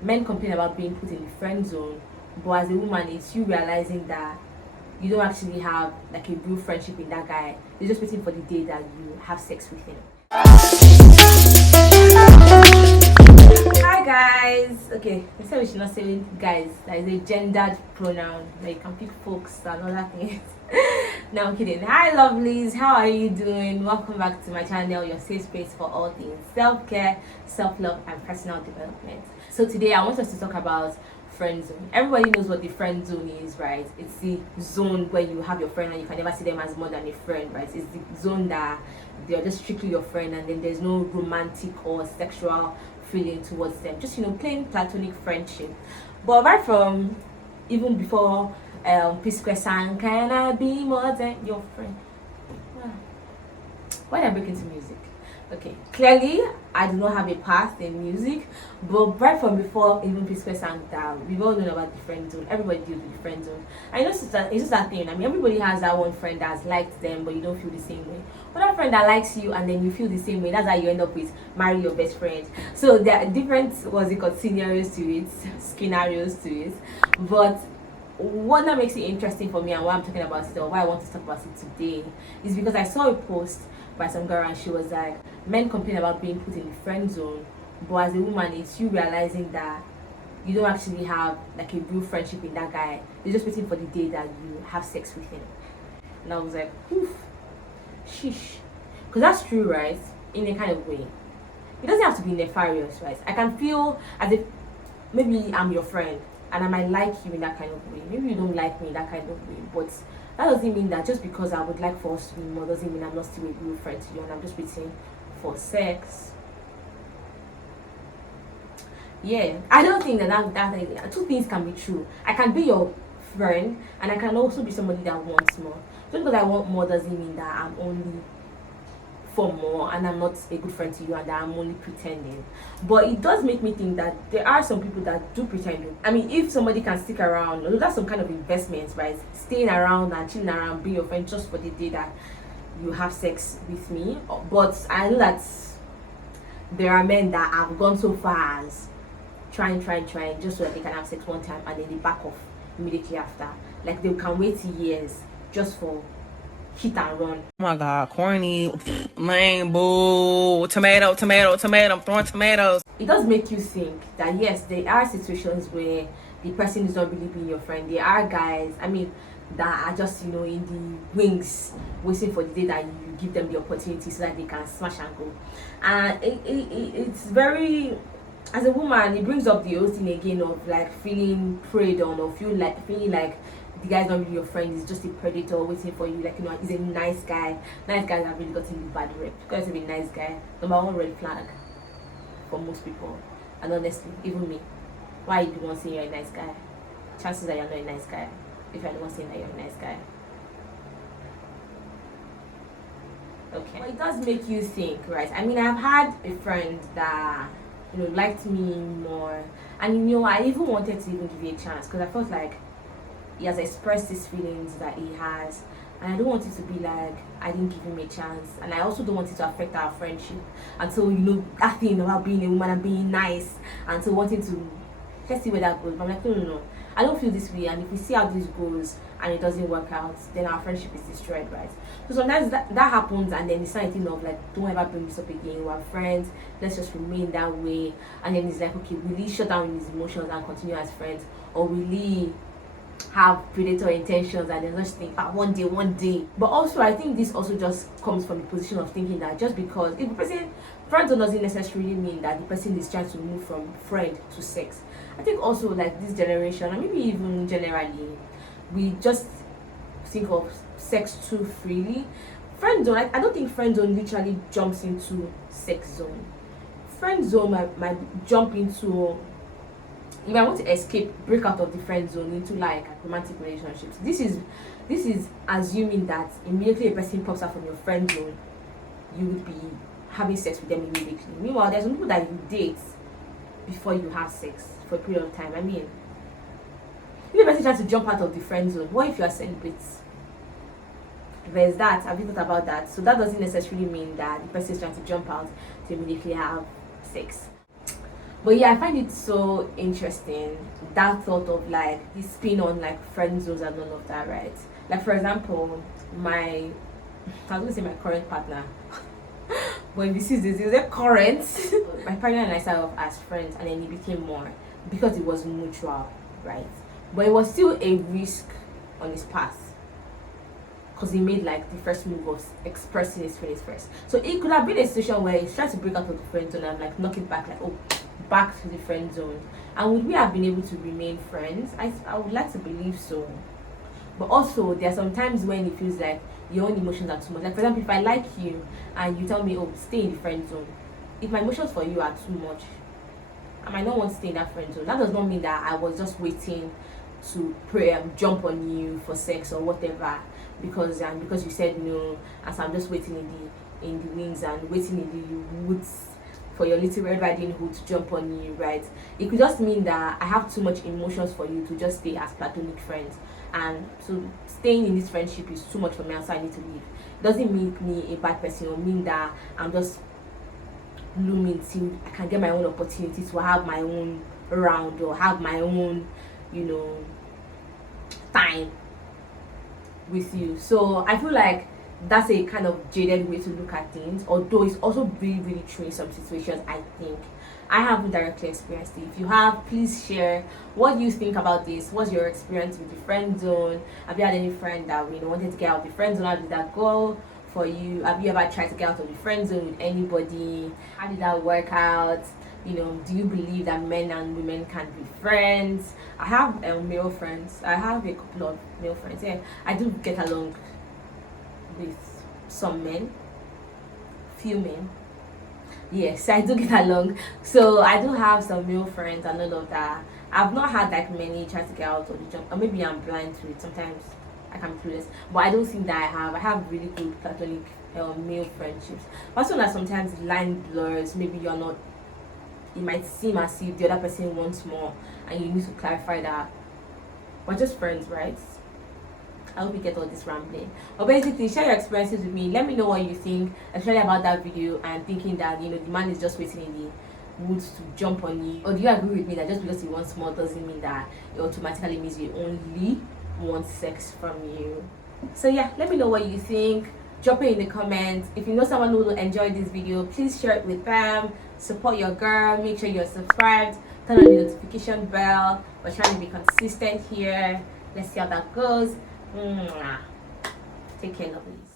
men complain about being put in the friend zone, but as a woman, it's you realizing that you don't actually have like a real friendship in that guy. You're just waiting for the day that you have sex with him. Hi guys. Okay, I said we should not say guys. That is a gendered pronoun. Like you can pick folks and other things. No, I'm kidding. Hi lovelies, how are you doing? Welcome back to my channel, your safe space for all things self-care, self-love, and personal development. So today I want us to talk about friend zone. Everybody knows what the friend zone is, right? It's the zone where you have your friend and you can never see them as more than a friend, right? It's the zone that they're just strictly your friend and then there's no romantic or sexual feeling towards them, just plain platonic friendship. But right from even before P-Square sang "Can I Be More Than Your Friend?" Why did I break into music? Okay, clearly I do not have a past in music, but right from before even P-Square sang that, we've all known about the friend zone. Everybody deals with the friend zone. I know it's just that thing. I mean, everybody has that one friend that's liked them, but you don't feel the same way. But that friend that likes you and then you feel the same way, that's how you end up with marry your best friend. So there are different, scenarios to it, but what that makes it interesting for me and why I'm talking about it or why I want to talk about it today is because I saw a post by some girl and she was like, men complain about being put in the friend zone, but as a woman, it's you realizing that you don't actually have like a real friendship in that guy. You're just waiting for the day that you have sex with him. And I was like, oof, sheesh. Because that's true, right? In a kind of way. It doesn't have to be nefarious, right? I can feel as if maybe I'm your friend and I might like you in that kind of way. Maybe you don't like me in that kind of way, but that doesn't mean that just because I would like for us to be more doesn't mean I'm not still a real friend to you and I'm just waiting for sex. Yeah, I don't think that two things can be true. I can be your friend and I can also be somebody that wants more. Just because I want more doesn't mean that I'm only for more and I'm not a good friend to you and that I'm only pretending. But it does make me think that there are some people that do pretend. I mean, if somebody can stick around, that's some kind of investment, right? Staying around and chilling around, being your friend just for the day that you have sex with me. But I know that there are men that have gone so far as trying just so that they can have sex one time and then they back off immediately after. Like they can wait years just for hit and run. Oh my god, corny, lame, boo, tomato, I'm throwing tomatoes. It does make you think that yes, there are situations where the person is not really being your friend. There are guys, I mean, that are just in the wings waiting for the day that you give them the opportunity so that they can smash and go. And it's very, as a woman, it brings up the whole thing again of like feeling preyed on or feeling like the guy's not really your friend, he's just a predator waiting for you, like he's a nice guy. Nice guys have really gotten the bad rep. Because to be a nice guy, number one red flag for most people. And honestly, even me, why are you the one saying you're a nice guy? Chances that you're not a nice guy if you're the one saying that you're a nice guy. Okay, well, it does make you think, right? I mean, I've had a friend that liked me more, and I even wanted to even give you a chance because I felt like he has expressed his feelings that he has, and I don't want it to be like I didn't give him a chance, and I also don't want it to affect our friendship. And so that thing about being a woman and being nice, and so wanting to let's see where that goes. But I'm like, no, I don't feel this way, and if we see how this goes and it doesn't work out, then our friendship is destroyed, right? So sometimes that happens, and then it's something of like, don't ever bring this up again. We're friends, let's just remain that way. And then it's like, okay, will he shut down his emotions and continue as friends, or will he have predator intentions and then just think one day. But also I think this also just comes from the position of thinking that just because if a person friend zone doesn't necessarily mean that the person is trying to move from friend to sex. I think also like this generation, and maybe even generally, we just think of sex too freely. Friend zone, I don't think friend zone literally jumps into sex zone. Friend zone might jump into, if I want to escape, break out of the friend zone into like romantic relationships. This is assuming that immediately a person pops out from your friend zone, you would be having sex with them immediately. Meanwhile, there's some people that you date before you have sex for a period of time. I mean, if a person tries to jump out of the friend zone, what if you are celibate? There's that. Have you thought about that? So that doesn't necessarily mean that the person is trying to jump out to immediately have sex. But yeah, I find it so interesting, that thought of like this spin on like friend zones and all of that, right? Like for example, my I was gonna say my current partner. But if you see this, is a current. My partner and I started off as friends, and then it became more because it was mutual, right? But it was still a risk on his path because he made like the first move of expressing his feelings first. So it could have been a situation where he's trying to break out of the friend zone and like knock it back, like, oh, back to the friend zone. And would we have been able to remain friends? I would like to believe so. But also, there are some times when it feels like your own emotions are too much. Like for example, if I like you and you tell me, oh, stay in the friend zone, if my emotions for you are too much, I might not want to stay in that friend zone. That does not mean that I was just waiting to pray and jump on you for sex or whatever because you said no, as I'm just waiting in the wings and waiting in the woods for your little Red Riding Hood to jump on you, right? It could just mean that I have too much emotions for you to just stay as platonic friends, and so staying in this friendship is too much for me, and so I need to leave. Doesn't make me a bad person or mean that I'm just blooming till I can get my own opportunity to have my own round or have my own, you know, time with you. So I feel like that's a kind of jaded way to look at things, although it's also really really true in some situations. I think I haven't directly experienced it. If you have, please share what do you think about this. What's your experience with the friend zone? Have you had any friend that wanted to get out of the friend zone? How did that go for you? Have you ever tried to get out of the friend zone with anybody? How did that work out? Do you believe that men and women can be friends? I have male friends. I have a couple of male friends. Yeah, I do get along with some men, few men. Yes, I do get along. So I do have some male friends and all of that. I've not had like many try to get out of the jump, or maybe I'm blind to it. Sometimes I can be clueless, but I don't think that I have. I have really good platonic male friendships. Also, that sometimes the line blurs. Maybe you're not. It might seem as if the other person wants more, and you need to clarify that we're just friends, right? I hope you get all this rambling. But basically, share your experiences with me. Let me know what you think, especially about that video and thinking that the man is just waiting in the woods to jump on you. Or do you agree with me that just because he wants more doesn't mean that it automatically means he only wants sex from you? So yeah, let me know what you think. Drop it in the comments. If you know someone who will enjoy this video, please share it with them. Support your girl. Make sure you're subscribed. Turn on the notification bell. We're trying to be consistent here. Let's see how that goes. Take care, lovelies.